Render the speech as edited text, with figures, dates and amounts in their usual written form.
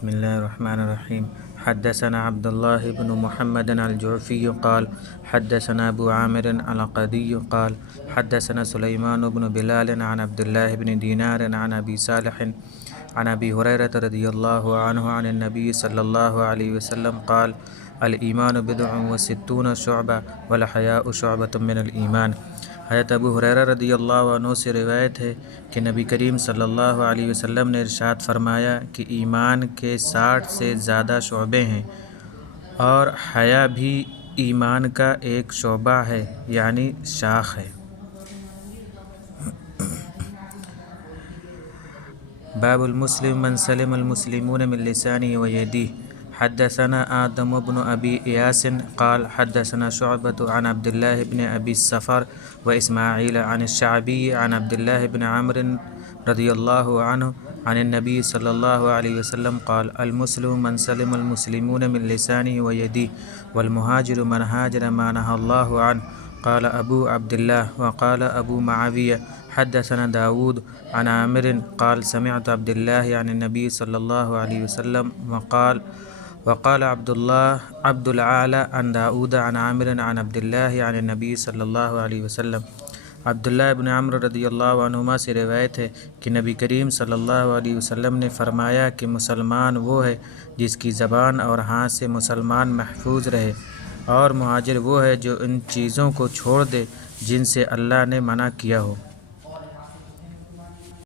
بسم الله الرحمن الرحيم. حدثنا عبد الله بن محمد الجعفي قال حدثنا أبو عامر العقدي قال حدثنا سليمان بن بلال عن عبد الله بن دينار عن أبي صالح عن أبي هريرة رضي الله عنه عن النبي صلى الله عليه وسلم قال الإيمان بضع وستون شعبة والحياء شعبة من الإيمان. حضرت ابو ہریرہ رضی اللہ عنہ سے روایت ہے کہ نبی کریم صلی اللہ علیہ وسلم نے ارشاد فرمایا کہ ایمان کے 60 سے زیادہ شعبے ہیں اور حیا بھی ایمان کا ایک شعبہ ہے، یعنی شاخ ہے۔ باب المسلم من سلم المسلمون من لسانه ويده. حدثنا آدم بن أبي إياس قال حدثنا شعبة عن عبد الله بن أبي الصفر وإسماعيل عن الشعبي عن عبد الله بن عمرو رضي الله عنه عن النبي صلى الله عليه وسلم قال المسلم من سلم المسلمون من لسانه ويده والمهاجر من هاجر ما نهى الله عنه. قال أبو عبد الله وقال أبو معاوية حدثنا داود عن عامر قال سمعت عبد الله عن النبي صلى الله عليه وسلم وقال عبد العالى عن داود عن عامر عن عبد الله عن النبي صلی اللہ علیہ وسلم. عبداللہ ابن عمرو رضی اللہ عنہما سے روایت ہے کہ نبی کریم صلی اللہ علیہ وسلم نے فرمایا کہ مسلمان وہ ہے جس کی زبان اور ہاتھ سے مسلمان محفوظ رہے، اور مہاجر وہ ہے جو ان چیزوں کو چھوڑ دے جن سے اللہ نے منع کیا ہو۔